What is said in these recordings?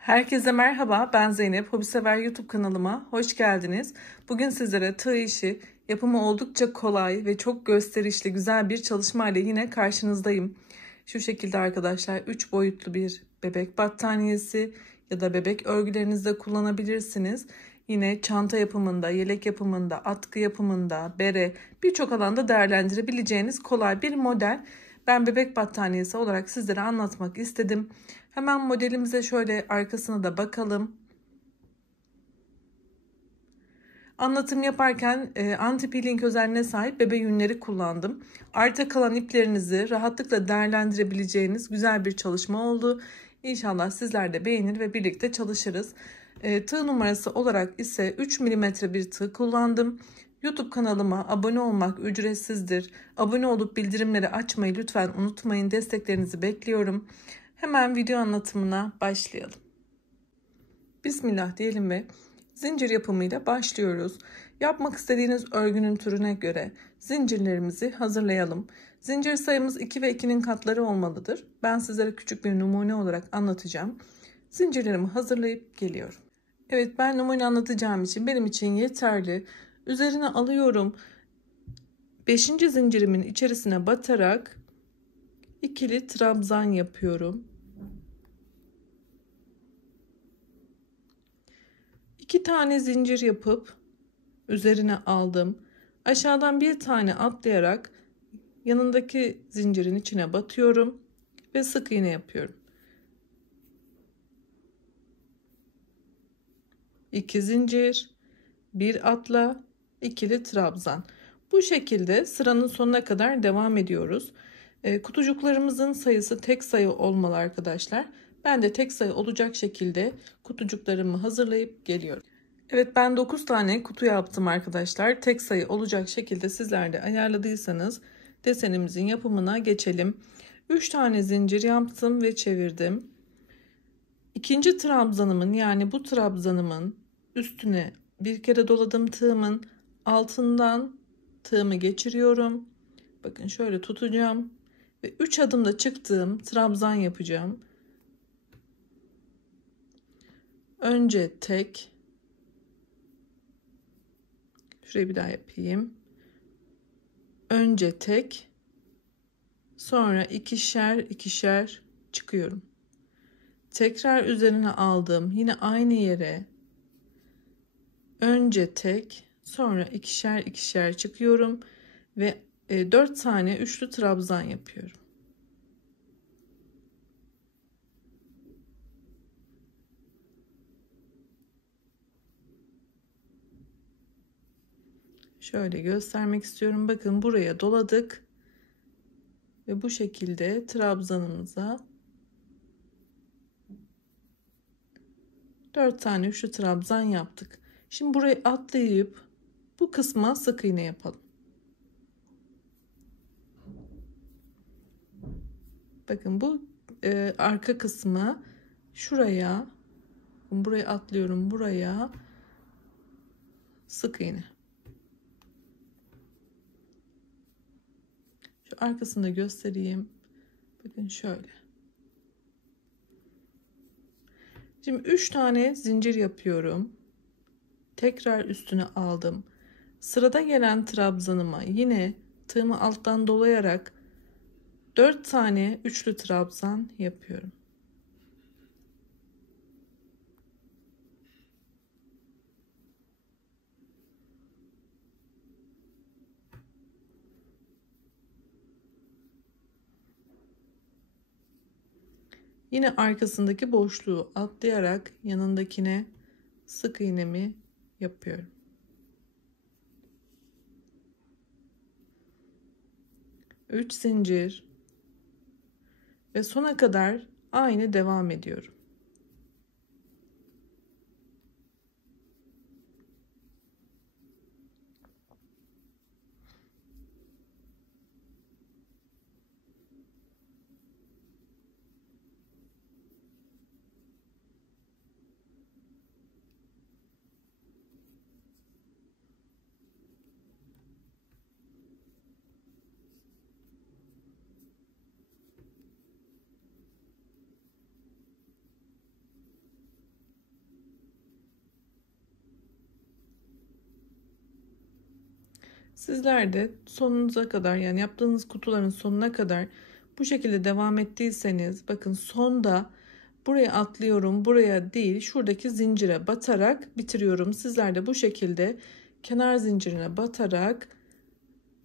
Herkese merhaba, ben Zeynep. Hobisever YouTube kanalıma hoş geldiniz. Bugün sizlere tığ işi, yapımı oldukça kolay ve çok gösterişli, güzel bir çalışma ile yine karşınızdayım. Şu şekilde arkadaşlar, 3 boyutlu bir bebek battaniyesi ya da bebek örgülerinizde kullanabilirsiniz. Yine çanta yapımında, yelek yapımında, atkı yapımında, bere, birçok alanda değerlendirebileceğiniz kolay bir model. Ben bebek battaniyesi olarak sizlere anlatmak istedim. Hemen modelimize şöyle arkasına da bakalım. Anlatım yaparken anti-peeling özelliğine sahip bebe yünleri kullandım. Arta kalan iplerinizi rahatlıkla değerlendirebileceğiniz güzel bir çalışma oldu. İnşallah sizler de beğenir ve birlikte çalışırız. Tığ numarası olarak ise 3 milimetre bir tığ kullandım. YouTube kanalıma abone olmak ücretsizdir. Abone olup bildirimleri açmayı lütfen unutmayın. Desteklerinizi bekliyorum. Hemen video anlatımına başlayalım. Bismillah diyelim ve zincir yapımıyla başlıyoruz. Yapmak istediğiniz örgünün türüne göre zincirlerimizi hazırlayalım. Zincir sayımız 2 ve 2'nin katları olmalıdır. Ben sizlere küçük bir numune olarak anlatacağım. Zincirlerimi hazırlayıp geliyorum. Evet, ben numune anlatacağım için benim için yeterli. Üzerine alıyorum. 5. zincirimin içerisine batarak ikili trabzan yapıyorum. 2 tane zincir yapıp üzerine aldım. Aşağıdan bir tane atlayarak yanındaki zincirin içine batıyorum ve sık iğne yapıyorum. 2 zincir, bir atla, ikili trabzan. Bu şekilde sıranın sonuna kadar devam ediyoruz. Kutucuklarımızın sayısı tek sayı olmalı arkadaşlar. Ben de tek sayı olacak şekilde kutucuklarımı hazırlayıp geliyorum. Evet, ben 9 tane kutu yaptım arkadaşlar. Tek sayı olacak şekilde sizler de ayarladıysanız desenimizin yapımına geçelim. 3 tane zincir yaptım ve çevirdim. İkinci trabzanımın, yani bu trabzanımın üstüne bir kere doladım tığımın, altından tığımı geçiriyorum. Bakın şöyle tutacağım ve 3 adımda çıktığım trabzan yapacağım. Önce tek, şurayı bir daha yapayım. Önce tek, sonra ikişer ikişer çıkıyorum. Tekrar üzerine aldım, yine aynı yere. Önce tek, sonra ikişer ikişer çıkıyorum ve 4 tane üçlü trabzan yapıyorum. Şöyle göstermek istiyorum. Bakın, buraya doladık ve bu şekilde trabzanımıza 4 tane üçlü trabzan yaptık. Şimdi burayı atlayıp bu kısma sık iğne yapalım. Bakın, bu arka kısmı şuraya, buraya atlıyorum, buraya sık iğne. Şu arkasını da göstereyim. Bakın şöyle. Şimdi 3 tane zincir yapıyorum. Tekrar üstüne aldım. Sırada gelen trabzanıma yine tığımı alttan dolayarak 4 tane üçlü trabzan yapıyorum. Yine arkasındaki boşluğu atlayarak yanındakine sık iğnemi yapıyorum. Üç zincir ve sona kadar aynı devam ediyorum. Sizler de sonunuza kadar, yani yaptığınız kutuların sonuna kadar bu şekilde devam ettiyseniz, bakın sonda buraya atlıyorum, buraya değil, şuradaki zincire batarak bitiriyorum. Sizler de bu şekilde kenar zincirine batarak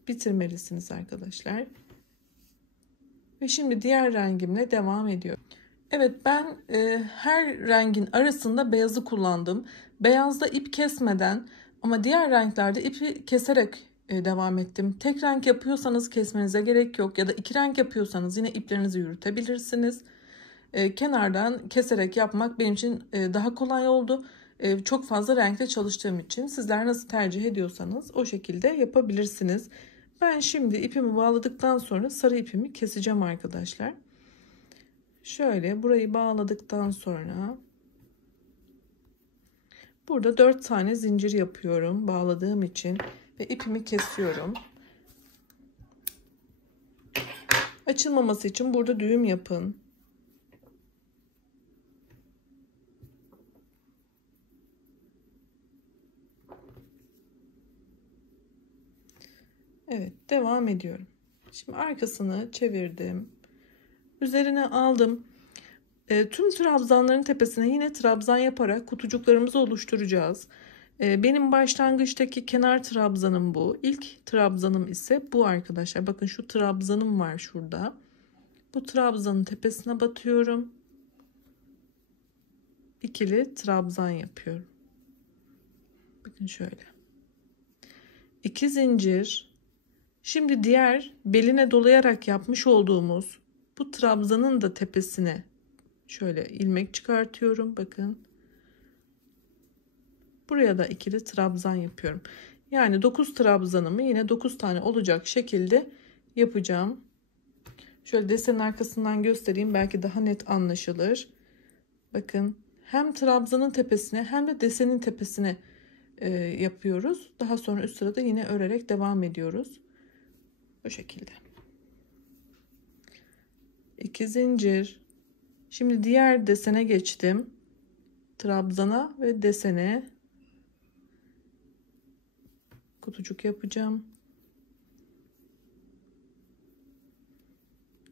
bitirmelisiniz arkadaşlar. Ve şimdi diğer rengimle devam ediyorum. Evet, ben her rengin arasında beyazı kullandım. Beyazda ip kesmeden ama diğer renklerde ipi keserek devam ettim. Tek renk yapıyorsanız kesmenize gerek yok, ya da iki renk yapıyorsanız yine iplerinizi yürütebilirsiniz. Kenardan keserek yapmak benim için daha kolay oldu. Çok fazla renkle çalıştığım için sizler nasıl tercih ediyorsanız o şekilde yapabilirsiniz. Ben şimdi ipimi bağladıktan sonra sarı ipimi keseceğim arkadaşlar. Şöyle burayı bağladıktan sonra burada 4 tane zincir yapıyorum bağladığım için ve ipimi kesiyorum. Açılmaması için burada düğüm yapın. Evet, devam ediyorum. Şimdi arkasını çevirdim. Üzerine aldım. Tüm trabzanların tepesine yine trabzan yaparak kutucuklarımızı oluşturacağız. Benim başlangıçtaki kenar trabzanım bu. İlk trabzanım ise bu arkadaşlar. Bakın şu trabzanım var şurada. Bu trabzanın tepesine batıyorum. İkili trabzan yapıyorum. Bakın şöyle. 2 zincir. Şimdi diğer beline dolayarak yapmış olduğumuz bu trabzanın da tepesine şöyle ilmek çıkartıyorum. Bakın. Buraya da ikili trabzan yapıyorum. Yani 9 trabzanımı yine 9 tane olacak şekilde yapacağım. Şöyle desenin arkasından göstereyim, belki daha net anlaşılır. Bakın, hem trabzanın tepesine hem de desenin tepesine yapıyoruz. Daha sonra üst sırada yine örerek devam ediyoruz. Bu şekilde. 2 zincir. Şimdi diğer desene geçtim. Trabzana ve desene kutucuk yapacağım.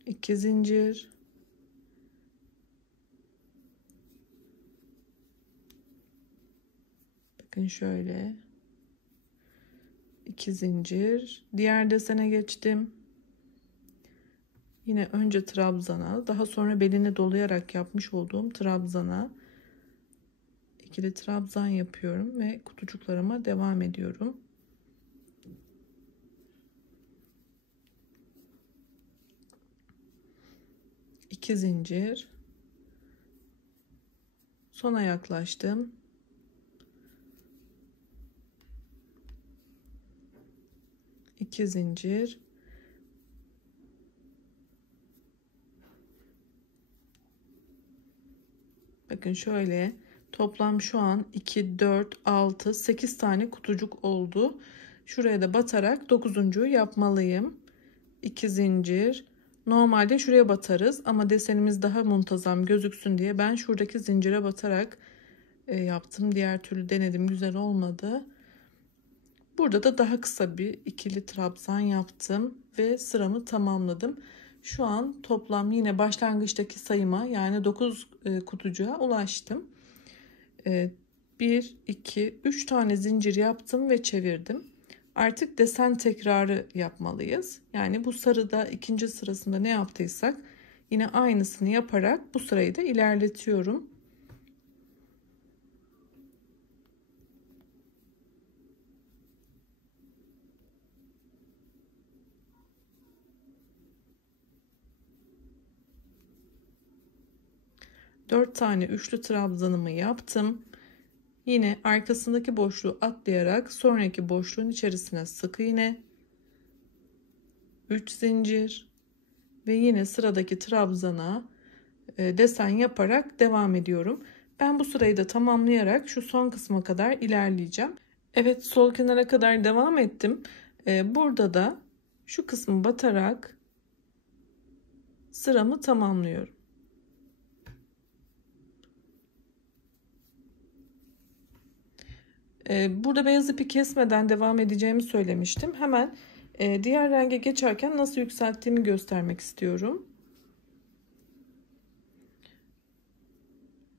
2 zincir. Bakın şöyle. 2 zincir. Diğer desene geçtim. Yine önce trabzana, daha sonra beline dolayarak yapmış olduğum trabzana ikili trabzan yapıyorum ve kutucuklarıma devam ediyorum. İki zincir. Sona yaklaştım. İki zincir. Bakın şöyle, toplam şu an 2, 4, 6, 8 tane kutucuk oldu. Şuraya da batarak 9'uncuyu yapmalıyım. 2 zincir. Normalde şuraya batarız ama desenimiz daha muntazam gözüksün diye ben şuradaki zincire batarak yaptım. Diğer türlü denedim, güzel olmadı. Burada da daha kısa bir ikili trabzan yaptım ve sıramı tamamladım. Şu an toplam yine başlangıçtaki sayıma, yani 9 kutucuğa ulaştım. 1, 2, 3 tane zincir yaptım ve çevirdim. Artık desen tekrarı yapmalıyız. Yani bu sarıda ikinci sırasında ne yaptıysak yine aynısını yaparak bu sırayı da ilerletiyorum. Dört tane üçlü trabzanımı yaptım. Yine arkasındaki boşluğu atlayarak sonraki boşluğun içerisine sık iğne, 3 zincir ve yine sıradaki trabzana desen yaparak devam ediyorum. Ben bu sırayı da tamamlayarak şu son kısma kadar ilerleyeceğim. Evet, sol kenara kadar devam ettim. Burada da şu kısmı batarak sıramı tamamlıyorum. Burada beyaz ipi kesmeden devam edeceğimi söylemiştim. Hemen diğer renge geçerken nasıl yükselttiğimi göstermek istiyorum.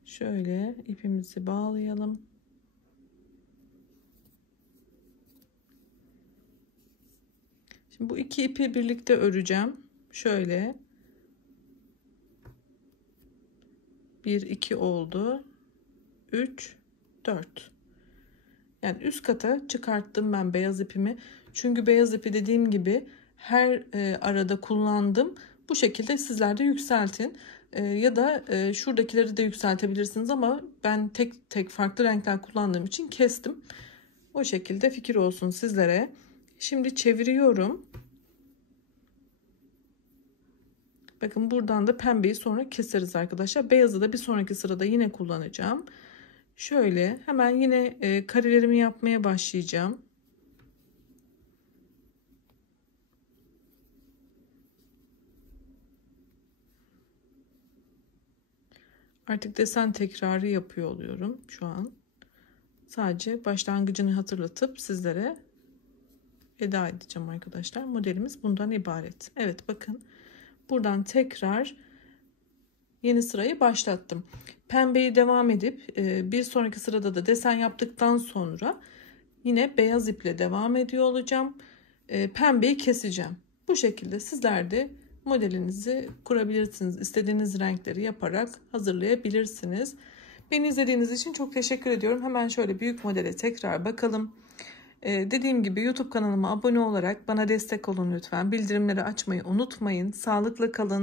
Şöyle ipimizi bağlayalım. Şimdi bu iki ipi birlikte öreceğim. Şöyle 1 2 oldu. 3 4. Yani üst kata çıkarttım ben beyaz ipimi. Çünkü beyaz ipi dediğim gibi her arada kullandım. Bu şekilde sizler de yükseltin. Ya da şuradakileri de yükseltebilirsiniz ama ben tek tek farklı renkler kullandığım için kestim. O şekilde fikir olsun sizlere. Şimdi çeviriyorum. Bakın buradan da pembeyi sonra keseriz arkadaşlar. Beyazı da bir sonraki sırada yine kullanacağım. Şöyle hemen yine karelerimi yapmaya başlayacağım. Artık desen tekrarı yapıyor oluyorum şu an. Sadece başlangıcını hatırlatıp sizlere veda edeceğim arkadaşlar. Modelimiz bundan ibaret. Evet bakın. Buradan tekrar yeni sırayı başlattım. Pembeyi devam edip bir sonraki sırada da desen yaptıktan sonra yine beyaz iple devam ediyor olacağım. Pembeyi keseceğim. Bu şekilde sizler de modelinizi kurabilirsiniz. İstediğiniz renkleri yaparak hazırlayabilirsiniz. Beni izlediğiniz için çok teşekkür ediyorum. Hemen şöyle büyük modele tekrar bakalım. Dediğim gibi YouTube kanalıma abone olarak bana destek olun lütfen. Bildirimleri açmayı unutmayın. Sağlıkla kalın.